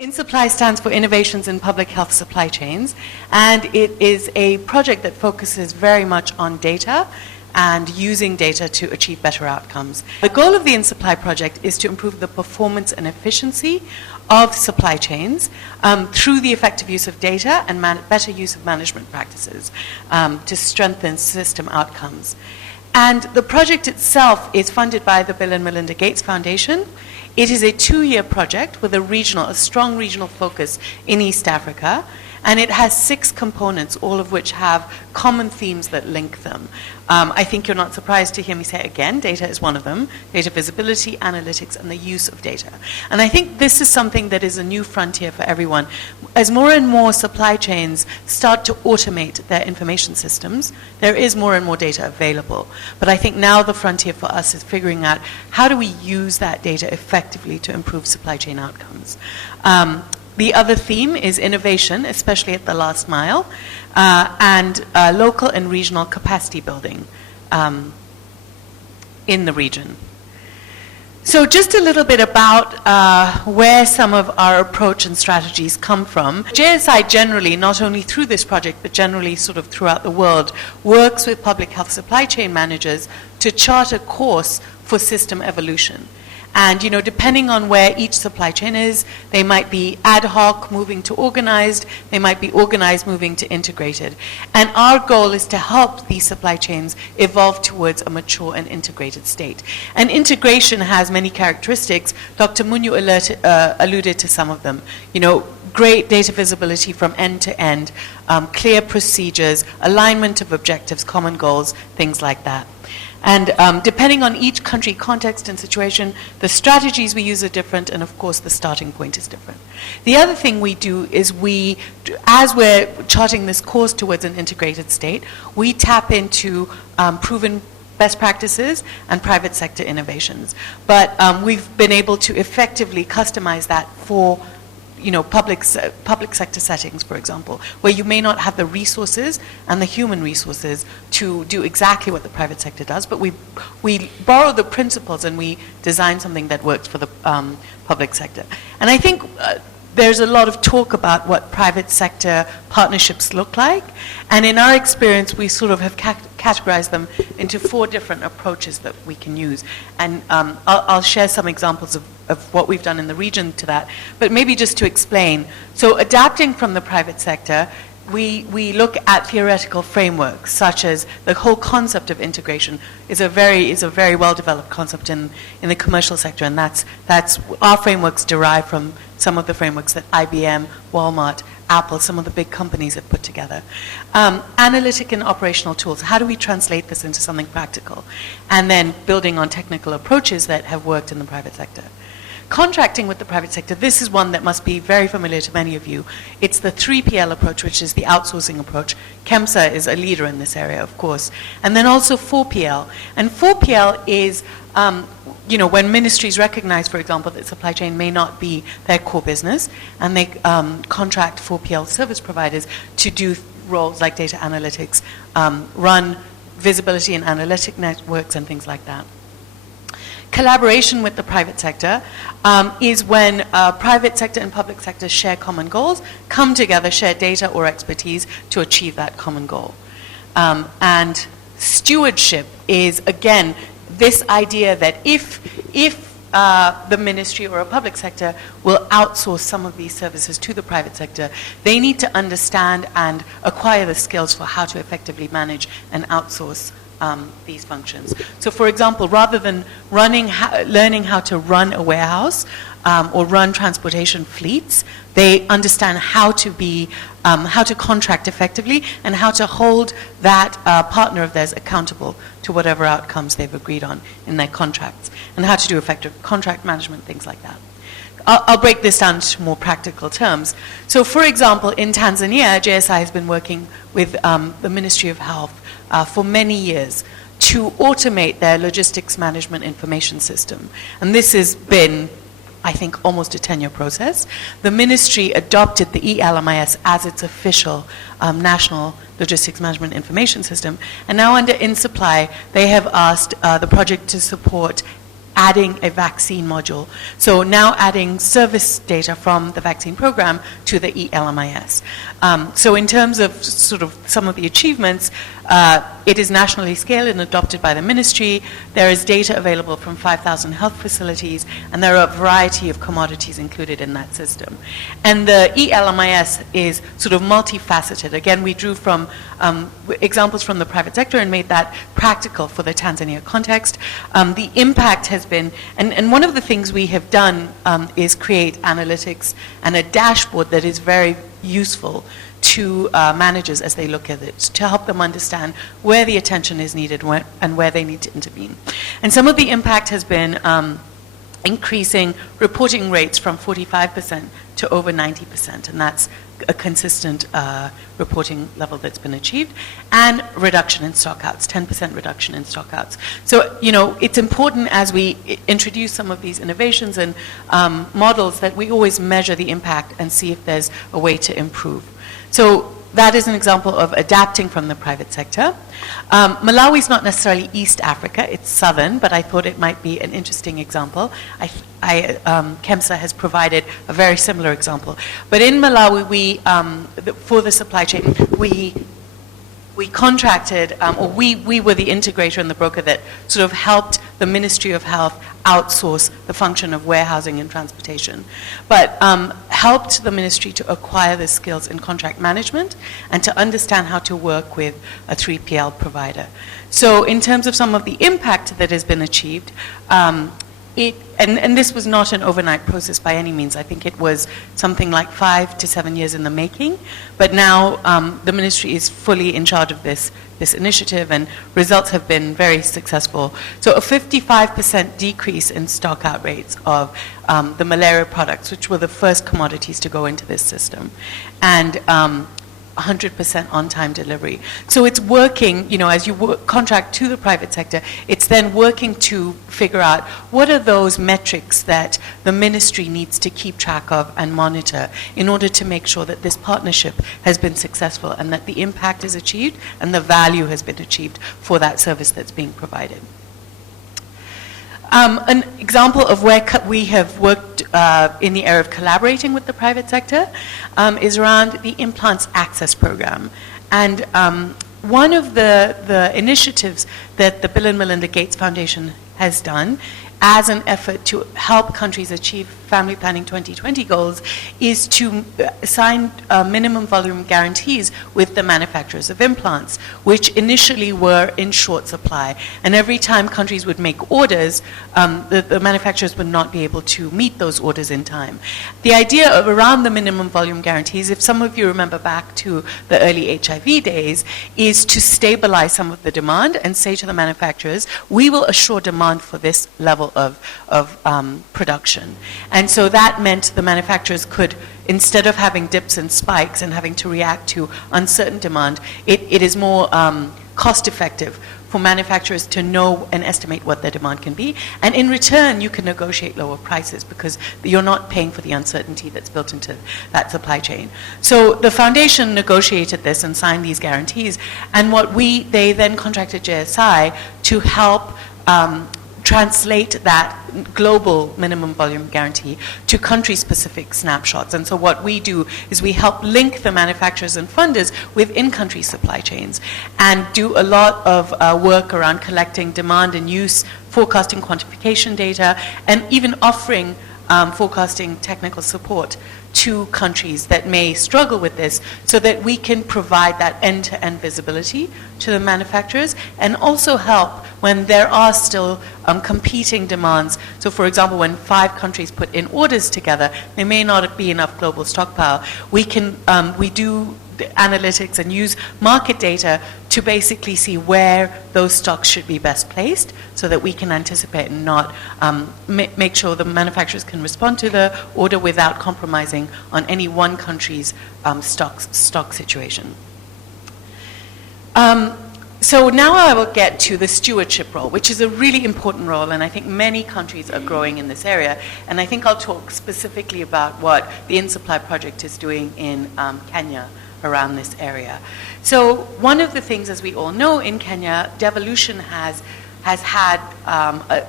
inSUPPLY stands for Innovations in Public Health Supply Chains, and it is a project that focuses very much on data and using data to achieve better outcomes. The goal of the inSUPPLY project is to improve the performance and efficiency of supply chains through the effective use of data and better use of management practices to strengthen system outcomes. And the project itself is funded by the Bill and Melinda Gates Foundation. It is a 2-year project with a strong regional focus in East Africa, and it has 6 components, all of which have common themes that link them. I think you're not surprised to hear me say again, data is one of them, data visibility, analytics, and the use of data. And I think this is something that is a new frontier for everyone. As more and more supply chains start to automate their information systems, there is more and more data available. But I think now the frontier for us is figuring out how do we use that data effectively to improve supply chain outcomes. The other theme is innovation, especially at the last mile, and local and regional capacity building in the region. So just a little bit about where some of our approach and strategies come from. JSI generally, not only through this project, but generally sort of throughout the world, works with public health supply chain managers to chart a course for system evolution. And, you know, depending on where each supply chain is, they might be ad hoc moving to organized, they might be organized moving to integrated. And our goal is to help these supply chains evolve towards a mature and integrated state. And integration has many characteristics. Dr. Munyu alluded to some of them. You know, great data visibility from end to end, clear procedures, alignment of objectives, common goals, things like that. And depending on each country context and situation, the strategies we use are different, and of course the starting point is different. The other thing we do is as we're charting this course towards an integrated state, we tap into proven best practices and private sector innovations. But we've been able to effectively customize that for public sector settings, for example, where you may not have the resources and the human resources to do exactly what the private sector does, but we borrow the principles and we design something that works for the public sector. And I think there's a lot of talk about what private sector partnerships look like, and in our experience we sort of have categorized them into 4 different approaches that we can use. And I'll share some examples of what we've done in the region to that, but maybe just to explain. So adapting from the private sector, we look at theoretical frameworks, such as the whole concept of integration is a very well-developed concept in the commercial sector, and that's our frameworks derive from some of the frameworks that IBM, Walmart, Apple, some of the big companies have put together. Analytic and operational tools, how do we translate this into something practical? And then building on technical approaches that have worked in the private sector. Contracting with the private sector, this is one that must be very familiar to many of you. It's the 3PL approach, which is the outsourcing approach. KEMSA is a leader in this area, of course. And then also 4PL. And 4PL is, when ministries recognize, for example, that supply chain may not be their core business, and they contract 4PL service providers to do roles like data analytics, run visibility and analytic networks and things like that. Collaboration with the private sector is when private sector and public sector share common goals, come together, share data or expertise to achieve that common goal. And stewardship is, again, this idea that if the ministry or a public sector will outsource some of these services to the private sector, they need to understand and acquire the skills for how to effectively manage and outsource these functions. So, for example, rather than learning how to run a warehouse or run transportation fleets, they understand how to contract effectively and how to hold that partner of theirs accountable to whatever outcomes they've agreed on in their contracts, and how to do effective contract management, things like that. I'll break this down to more practical terms. So, for example, in Tanzania, JSI has been working with the Ministry of Health for many years to automate their logistics management information system. And this has been, I think, almost a 10-year process. The ministry adopted the eLMIS as its official national logistics management information system. And now under inSUPPLY, they have asked the project to support adding a vaccine module. So now adding service data from the vaccine program to the eLMIS. So in terms of sort of some of the achievements, it is nationally scaled and adopted by the ministry. There is data available from 5,000 health facilities, and there are a variety of commodities included in that system. And the eLMIS is sort of multifaceted. Again, we drew from examples from the private sector and made that practical for the Tanzania context. The impact has been, and one of the things we have done is create analytics and a dashboard that is very useful to managers as they look at it, to help them understand where the attention is needed and where they need to intervene. And some of the impact has been increasing reporting rates from 45% to over 90%, and that's a consistent reporting level that's been achieved, and reduction in stockouts, 10% reduction in stockouts. So, you know, it's important as we introduce some of these innovations and models that we always measure the impact and see if there's a way to improve. So that is an example of adapting from the private sector. Malawi is not necessarily East Africa, it's southern, but I thought it might be an interesting example. KEMSA has provided a very similar example. But in Malawi, for the supply chain, we contracted, or we were the integrator and the broker that sort of helped the Ministry of Health outsource the function of warehousing and transportation, but helped the ministry to acquire the skills in contract management and to understand how to work with a 3PL provider. So in terms of some of the impact that has been achieved, and this was not an overnight process by any means. I think it was something like 5 to 7 years in the making. But now the ministry is fully in charge of this initiative, and results have been very successful. So a 55% decrease in stockout rates of the malaria products, which were the first commodities to go into this system, and 100% on-time delivery. So it's working, you know, as you contract to the private sector, it's then working to figure out what are those metrics that the ministry needs to keep track of and monitor in order to make sure that this partnership has been successful and that the impact is achieved and the value has been achieved for that service that's being provided. An example of where we have worked in the area of collaborating with the private sector is around the Implants Access Program. And one of the initiatives that the Bill and Melinda Gates Foundation has done as an effort to help countries achieve Family Planning 2020 goals is to sign minimum volume guarantees with the manufacturers of implants, which initially were in short supply. And every time countries would make orders, the manufacturers would not be able to meet those orders in time. The idea of around the minimum volume guarantees, if some of you remember back to the early HIV days, is to stabilize some of the demand and say to the manufacturers, we will assure demand for this level of production. And so that meant the manufacturers could, instead of having dips and spikes and having to react to uncertain demand, it is more cost effective for manufacturers to know and estimate what their demand can be. And in return, you can negotiate lower prices because you're not paying for the uncertainty that's built into that supply chain. So the foundation negotiated this and signed these guarantees. And they then contracted JSI to help translate that global minimum volume guarantee to country-specific snapshots. And so what we do is we help link the manufacturers and funders with in-country supply chains and do a lot of work around collecting demand and use, forecasting quantification data, and even offering forecasting technical support to countries that may struggle with this so that we can provide that end-to-end visibility to the manufacturers and also help when there are still competing demands. So for example, when 5 countries put in orders together, there may not be enough global stockpile. We do analytics and use market data to basically see where those stocks should be best placed so that we can anticipate and not make sure the manufacturers can respond to the order without compromising on any one country's stock situation. So now I will get to the stewardship role, which is a really important role, and I think many countries are growing in this area. And I think I'll talk specifically about what the inSUPPLY project is doing in Kenya around this area. So one of the things, as we all know, in Kenya, devolution has has had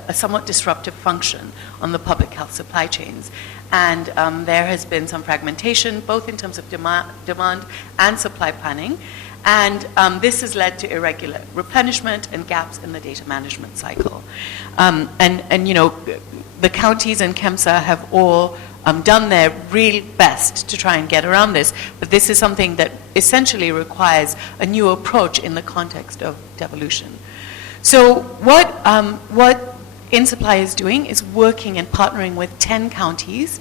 a somewhat disruptive function on the public health supply chains. And there has been some fragmentation, both in terms of demand and supply planning. And this has led to irregular replenishment and gaps in the data management cycle. And you know, the counties and KEMSA have all done their real best to try and get around this, but this is something that essentially requires a new approach in the context of devolution. So what inSUPPLY is doing is working and partnering with 10 counties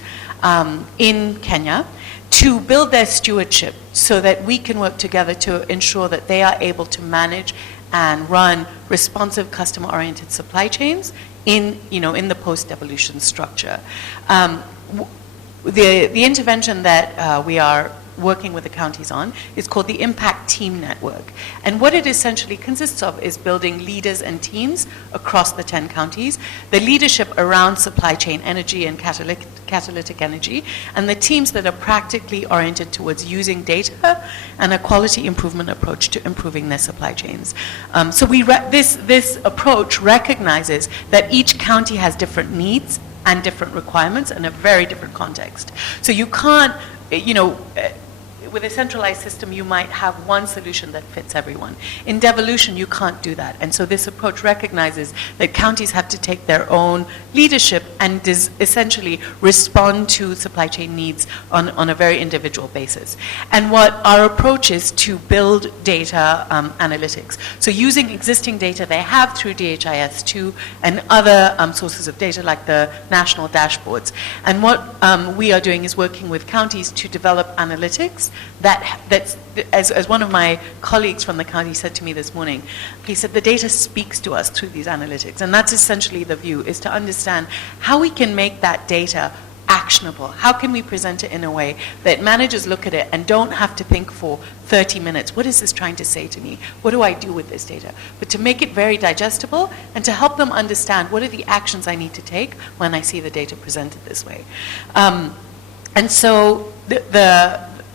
in Kenya to build their stewardship so that we can work together to ensure that they are able to manage and run responsive, customer-oriented supply chains in the post-devolution structure. The intervention that we are working with the counties on is called the Impact Team Network. And what it essentially consists of is building leaders and teams across the 10 counties, the leadership around supply chain energy and catalytic energy, and the teams that are practically oriented towards using data and a quality improvement approach to improving their supply chains. So this approach recognizes that each county has different needs and different requirements and a very different context. So you can't, with a centralized system, you might have one solution that fits everyone. In devolution, you can't do that. And so this approach recognizes that counties have to take their own leadership and essentially respond to supply chain needs on a very individual basis. And what our approach is to build data analytics. So using existing data they have through DHIS2 and other sources of data like the national dashboards. And what we are doing is working with counties to develop analytics that's as one of my colleagues from the county said to me this morning, he said the data speaks to us through these analytics, and that's essentially the view, is to understand how we can make that data actionable. How can we present it in a way that managers look at it and don't have to think for 30 minutes, what is this trying to say to me? What do I do with this data? But to make it very digestible and to help them understand what are the actions I need to take when I see the data presented this way. And so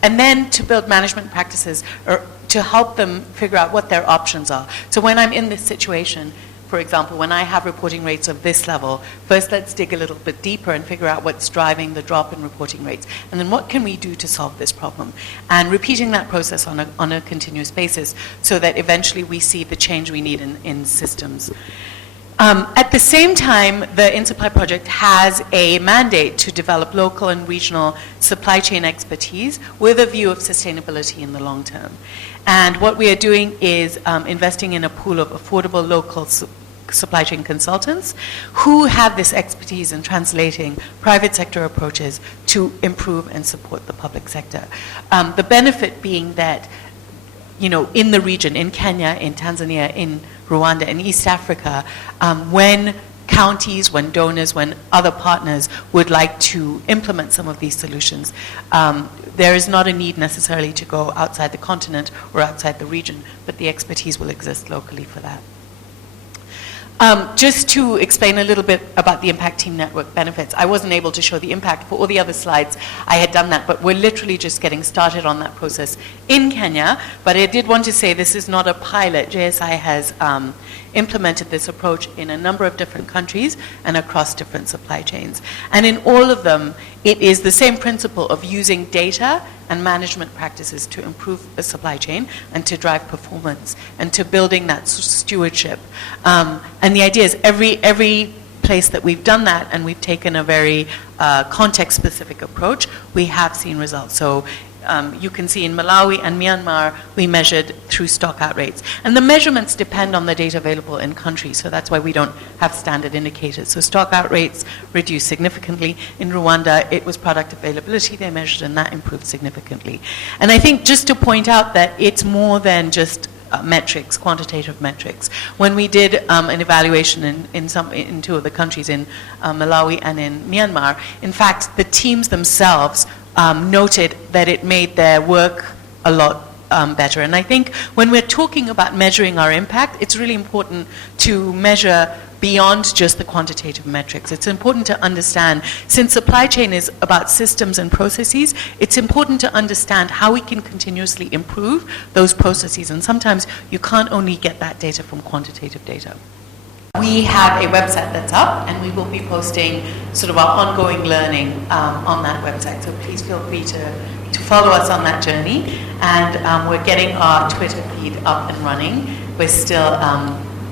and then to build management practices or to help them figure out what their options are. So when I'm in this situation, for example, when I have reporting rates of this level, first let's dig a little bit deeper and figure out what's driving the drop in reporting rates. And then what can we do to solve this problem? And repeating that process on a continuous basis so that eventually we see the change we need in systems. At the same time, the inSUPPLY project has a mandate to develop local and regional supply chain expertise with a view of sustainability in the long term. And what we are doing is investing in a pool of affordable local supply chain consultants who have this expertise in translating private sector approaches to improve and support the public sector. The benefit being that, in the region, in Kenya, in Tanzania, in Rwanda, in East Africa, when counties, when donors, when other partners would like to implement some of these solutions, there is not a need necessarily to go outside the continent or outside the region, but the expertise will exist locally for that. Just to explain a little bit about the Impact Team Network benefits, I wasn't able to show the impact for all the other slides. I had done that, but we're literally just getting started on that process in Kenya. But I did want to say this is not a pilot. JSI has implemented this approach in a number of different countries and across different supply chains. And in all of them, it is the same principle of using data and management practices to improve the supply chain and to drive performance and to building that stewardship. And the idea is every place that we've done that and we've taken a very context-specific approach, we have seen results. So you can see in Malawi and Myanmar, we measured through stock-out rates. And the measurements depend on the data available in country, so that's why we don't have standard indicators. So stock-out rates reduced significantly. In Rwanda, it was product availability they measured, and that improved significantly. And I think just to point out that it's more than just metrics, quantitative metrics. When we did an evaluation in two of the countries, in Malawi and in Myanmar, in fact, the teams themselves noted that it made their work a lot better. And I think when we're talking about measuring our impact, it's really important to measure beyond just the quantitative metrics. It's important to understand, since supply chain is about systems and processes, it's important to understand how we can continuously improve those processes. And sometimes you can't only get that data from quantitative data. We have a website that's up, and we will be posting sort of our ongoing learning on that website. So please feel free to follow us on that journey. And we're getting our Twitter feed up and running. We're still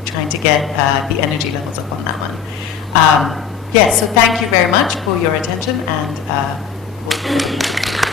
trying to get the energy levels up on that one. So thank you very much for your attention, and we'll